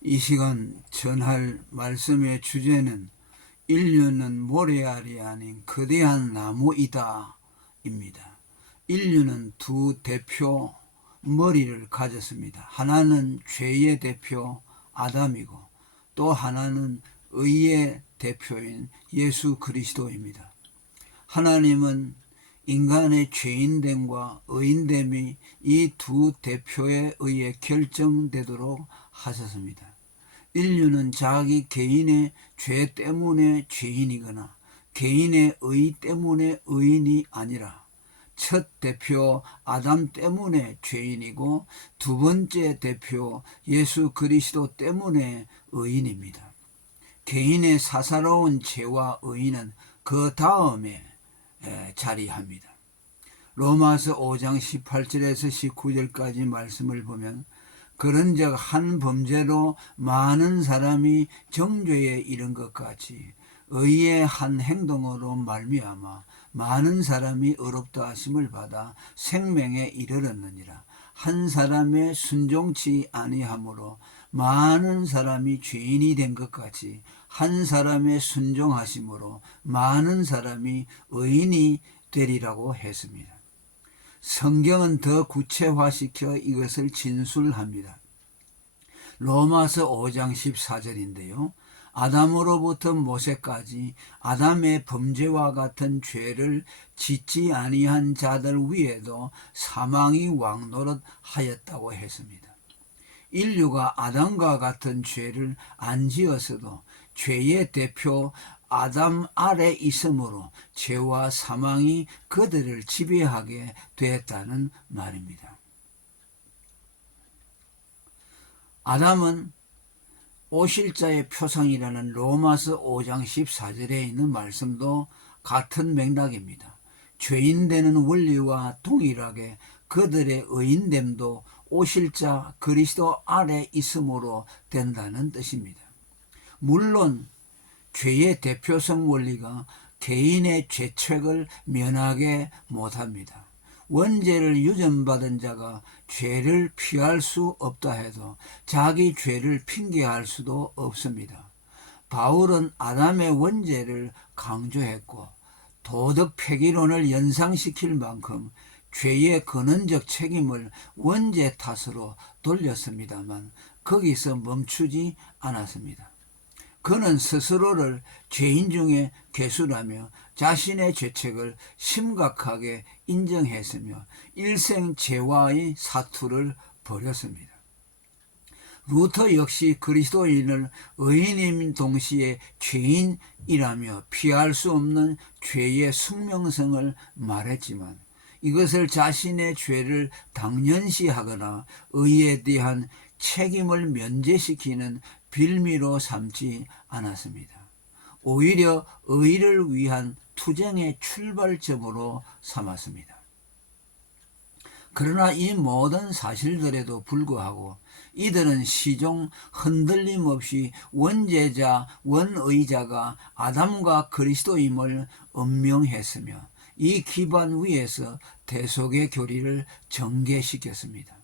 이 시간 전할 말씀의 주제는 인류는 모래알이 아닌 거대한 나무이다 입니다. 인류는 두 대표 머리를 가졌습니다. 하나는 죄의 대표 아담이고 또 하나는 의의 대표인 예수 그리스도입니다. 하나님은 인간의 죄인됨과 의인됨이 이 두 대표에 의해 결정되도록 하셨습니다. 인류는 자기 개인의 죄 때문에 죄인이거나 개인의 의 때문에 의인이 아니라 첫 대표 아담 때문에 죄인이고 두 번째 대표 예수 그리스도 때문에 의인입니다. 개인의 사사로운 죄와 의인은 그 다음에 자리합니다. 로마서 5장 18절에서 19절까지 말씀을 보면 그런즉 한 범죄로 많은 사람이 정죄에 이른 것 같이 의의 한 행동으로 말미암아 많은 사람이 의롭다 하심을 받아 생명에 이르렀느니라. 한 사람의 순종치 아니함으로 많은 사람이 죄인이 된 것 같이 한 사람의 순종하심으로 많은 사람이 의인이 되리라고 했습니다. 성경은 더 구체화시켜 이것을 진술합니다. 로마서 5장 14절인데요. 아담으로부터 모세까지 아담의 범죄와 같은 죄를 짓지 아니한 자들 위에도 사망이 왕노릇하였다고 했습니다. 인류가 아담과 같은 죄를 안 지었어도 죄의 대표 아담 아래 있으므로 죄와 사망이 그들을 지배하게 되었다는 말입니다. 아담은 오실자의 표상이라는 로마서 5장 14절에 있는 말씀도 같은 맥락입니다. 죄인되는 원리와 동일하게 그들의 의인됨도 오실자 그리스도 아래 있음으로 된다는 뜻입니다. 물론 죄의 대표성 원리가 개인의 죄책을 면하게 못합니다. 원죄를 유전받은 자가 죄를 피할 수 없다 해도 자기 죄를 핑계할 수도 없습니다. 바울은 아담의 원죄를 강조했고 도덕 폐기론을 연상시킬 만큼 죄의 근원적 책임을 원죄 탓으로 돌렸습니다만 거기서 멈추지 않았습니다. 그는 스스로를 죄인 중에 괴수라며 자신의 죄책을 심각하게 인정했으며 일생 죄와의 사투를 벌였습니다. 루터 역시 그리스도인을 의인임 동시에 죄인이라며 피할 수 없는 죄의 숙명성을 말했지만 이것을 자신의 죄를 당연시하거나 의에 대한 책임을 면제시키는 빌미로 삼지 않았습니다. 오히려 의를 위한 투쟁의 출발점으로 삼았습니다. 그러나 이 모든 사실들에도 불구하고 이들은 시종 흔들림 없이 원죄자, 원의자가 아담과 그리스도임을 음명했으며 이 기반 위에서 대속의 교리를 전개시켰습니다.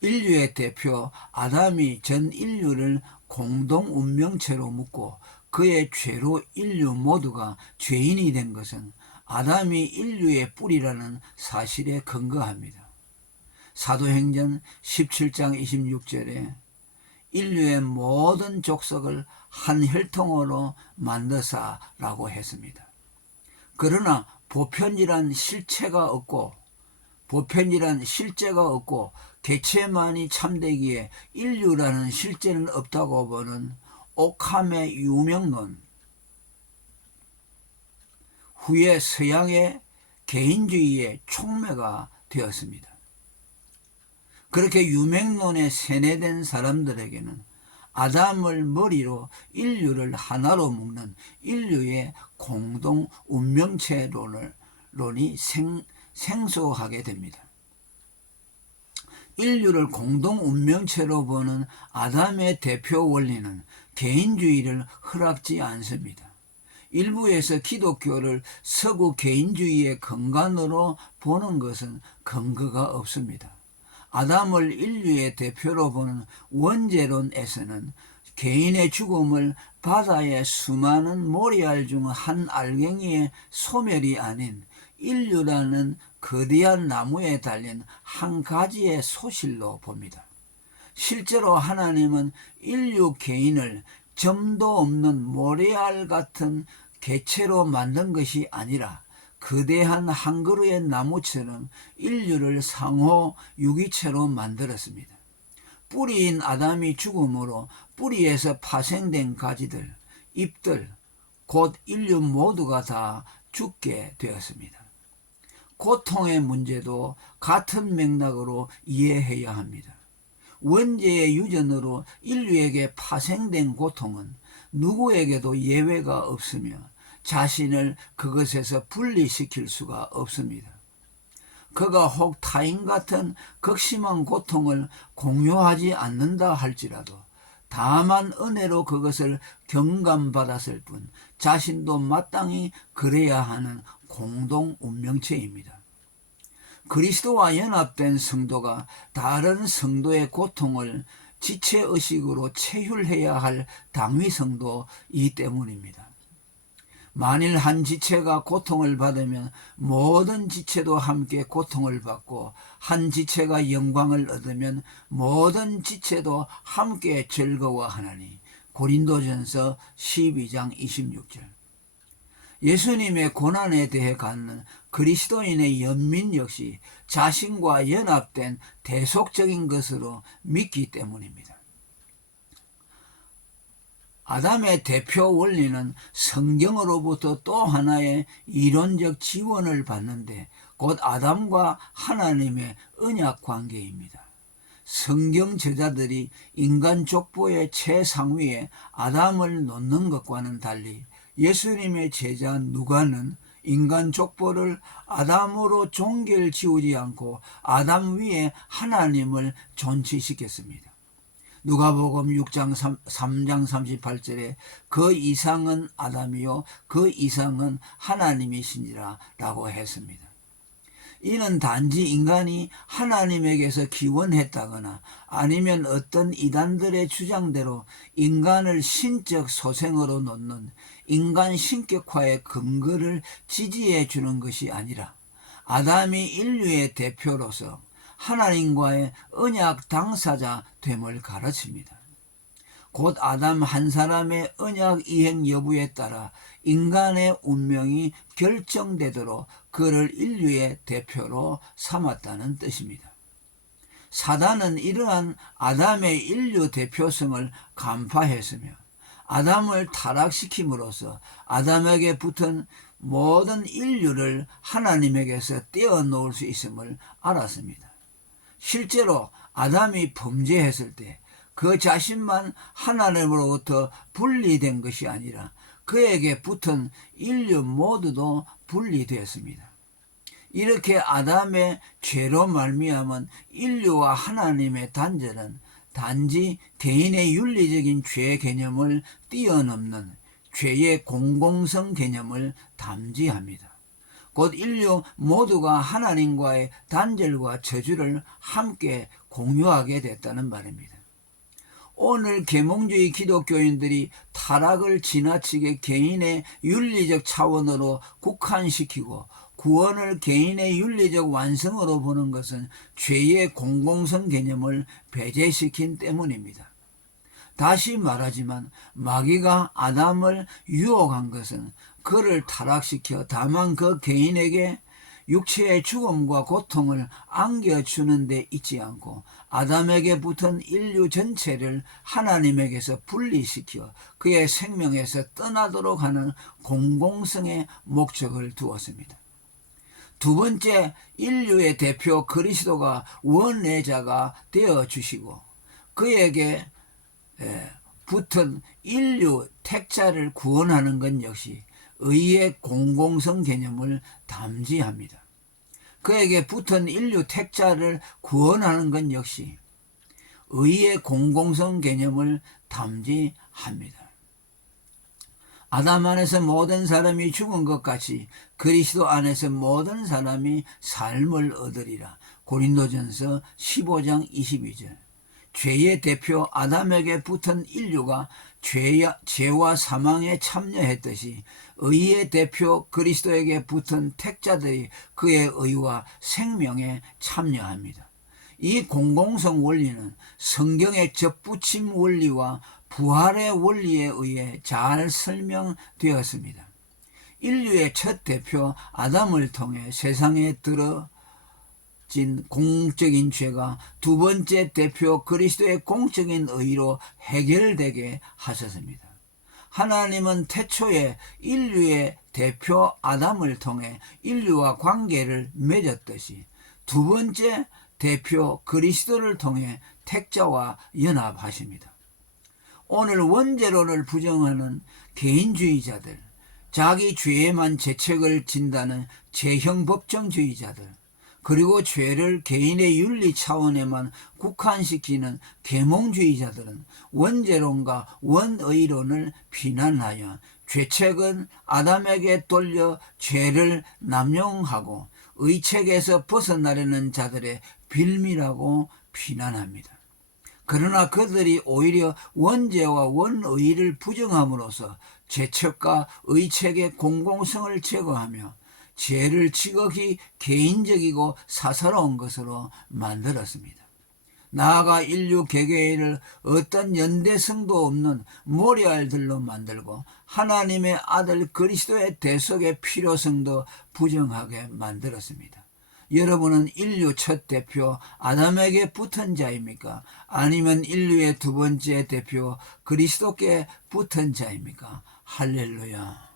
인류의 대표 아담이 전 인류를 공동 운명체로 묶고 그의 죄로 인류 모두가 죄인이 된 것은 아담이 인류의 뿌리라는 사실에 근거합니다. 사도행전 17장 26절에 인류의 모든 족속을 한 혈통으로 만드사라고 했습니다. 그러나 보편이란 실체가 없고 개체만이 참되기에 인류라는 실제는 없다고 보는 오캄의 유명론, 후에 서양의 개인주의의 촉매가 되었습니다. 그렇게 유명론에 세뇌된 사람들에게는 아담을 머리로 인류를 하나로 묶는 인류의 공동 운명체론이 생소하게 됩니다. 인류를 공동 운명체로 보는 아담의 대표 원리는 개인주의를 허락지 않습니다. 일부에서 기독교를 서구 개인주의의 근간으로 보는 것은 근거가 없습니다. 아담을 인류의 대표로 보는 원죄론에서는 개인의 죽음을 바다의 수많은 모래알 중 한 알갱이의 소멸이 아닌 인류라는 거대한 나무에 달린 한 가지의 소실로 봅니다. 실제로 하나님은 인류 개인을 점도 없는 모래알 같은 개체로 만든 것이 아니라 거대한 한 그루의 나무처럼 인류를 상호 유기체로 만들었습니다. 뿌리인 아담이 죽음으로 뿌리에서 파생된 가지들, 잎들, 곧 인류 모두가 다 죽게 되었습니다. 고통의 문제도 같은 맥락으로 이해해야 합니다. 원죄의 유전으로 인류에게 파생된 고통은 누구에게도 예외가 없으며 자신을 그것에서 분리시킬 수가 없습니다. 그가 혹 타인 같은 극심한 고통을 공유하지 않는다 할지라도 다만 은혜로 그것을 경감받았을 뿐 자신도 마땅히 그래야 하는 공동 운명체입니다. 그리스도와 연합된 성도가 다른 성도의 고통을 지체의식으로 체휼해야 할 당위성도 이 때문입니다. 만일 한 지체가 고통을 받으면 모든 지체도 함께 고통을 받고 한 지체가 영광을 얻으면 모든 지체도 함께 즐거워하나니 고린도전서 12장 26절. 예수님의 고난에 대해 갖는 그리스도인의 연민 역시 자신과 연합된 대속적인 것으로 믿기 때문입니다. 아담의 대표 원리는 성경으로부터 또 하나의 이론적 지원을 받는데 곧 아담과 하나님의 언약 관계입니다. 성경 저자들이 인간 족보의 최상위에 아담을 놓는 것과는 달리 예수님의 제자 누가는 인간 족보를 아담으로 종결 지우지 않고 아담 위에 하나님을 존치시켰습니다. 누가복음 6장 3장 38절에 그 이상은 아담이요 그 이상은 하나님이시니라 라고 했습니다. 이는 단지 인간이 하나님에게서 기원했다거나 아니면 어떤 이단들의 주장대로 인간을 신적 소생으로 놓는 인간 신격화의 근거를 지지해 주는 것이 아니라 아담이 인류의 대표로서 하나님과의 언약 당사자 됨을 가르칩니다. 곧 아담 한 사람의 언약 이행 여부에 따라 인간의 운명이 결정되도록 그를 인류의 대표로 삼았다는 뜻입니다. 사단은 이러한 아담의 인류 대표성을 간파했으며 아담을 타락시킴으로써 아담에게 붙은 모든 인류를 하나님에게서 떼어놓을 수 있음을 알았습니다. 실제로 아담이 범죄했을 때 그 자신만 하나님으로부터 분리된 것이 아니라 그에게 붙은 인류 모두도 분리되었습니다. 이렇게 아담의 죄로 말미암은 인류와 하나님의 단절은 단지 개인의 윤리적인 죄 개념을 뛰어넘는 죄의 공공성 개념을 담지합니다. 곧 인류 모두가 하나님과의 단절과 저주를 함께 공유하게 됐다는 말입니다. 오늘 계몽주의 기독교인들이 타락을 지나치게 개인의 윤리적 차원으로 국한시키고 구원을 개인의 윤리적 완성으로 보는 것은 죄의 공공성 개념을 배제시킨 때문입니다. 다시 말하지만 마귀가 아담을 유혹한 것은 그를 타락시켜 다만 그 개인에게 육체의 죽음과 고통을 안겨주는 데 있지 않고 아담에게 붙은 인류 전체를 하나님에게서 분리시켜 그의 생명에서 떠나도록 하는 공공성의 목적을 두었습니다. 두 번째, 인류의 대표 그리스도가 원내자가 되어주시고 그에게 붙은 인류 택자를 구원하는 것 역시 의의 공공성 개념을 담지합니다. 그에게 붙은 인류 택자를 구원하는 것 역시 의의 공공성 개념을 담지합니다. 아담 안에서 모든 사람이 죽은 것 같이 그리스도 안에서 모든 사람이 삶을 얻으리라. 고린도전서 15장 22절. 죄의 대표 아담에게 붙은 인류가 죄와 사망에 참여했듯이 의의 대표 그리스도에게 붙은 택자들이 그의 의와 생명에 참여합니다. 이 공공성 원리는 성경의 접붙임 원리와 부활의 원리에 의해 잘 설명되었습니다. 인류의 첫 대표 아담을 통해 세상에 들어진 공적인 죄가 두 번째 대표 그리스도의 공적인 의로 해결되게 하셨습니다. 하나님은 태초에 인류의 대표 아담을 통해 인류와 관계를 맺었듯이 두 번째 대표 그리스도를 통해 택자와 연합하십니다. 오늘 원죄론을 부정하는 개인주의자들, 자기 죄에만 죄책을 진다는 죄형법정주의자들, 그리고 죄를 개인의 윤리 차원에만 국한시키는 계몽주의자들은 원죄론과 원의론을 비난하여 죄책은 아담에게 돌려 죄를 남용하고 의책에서 벗어나려는 자들의 빌미라고 비난합니다. 그러나 그들이 오히려 원죄와 원의를 부정함으로써 죄책과 의책의 공공성을 제거하며 죄를 지극히 개인적이고 사사로운 것으로 만들었습니다. 나아가 인류 개개인을 어떤 연대성도 없는 모리알들로 만들고 하나님의 아들 그리스도의 대속의 필요성도 부정하게 만들었습니다. 여러분은 인류 첫 대표 아담에게 붙은 자입니까? 아니면 인류의 두 번째 대표 그리스도께 붙은 자입니까? 할렐루야.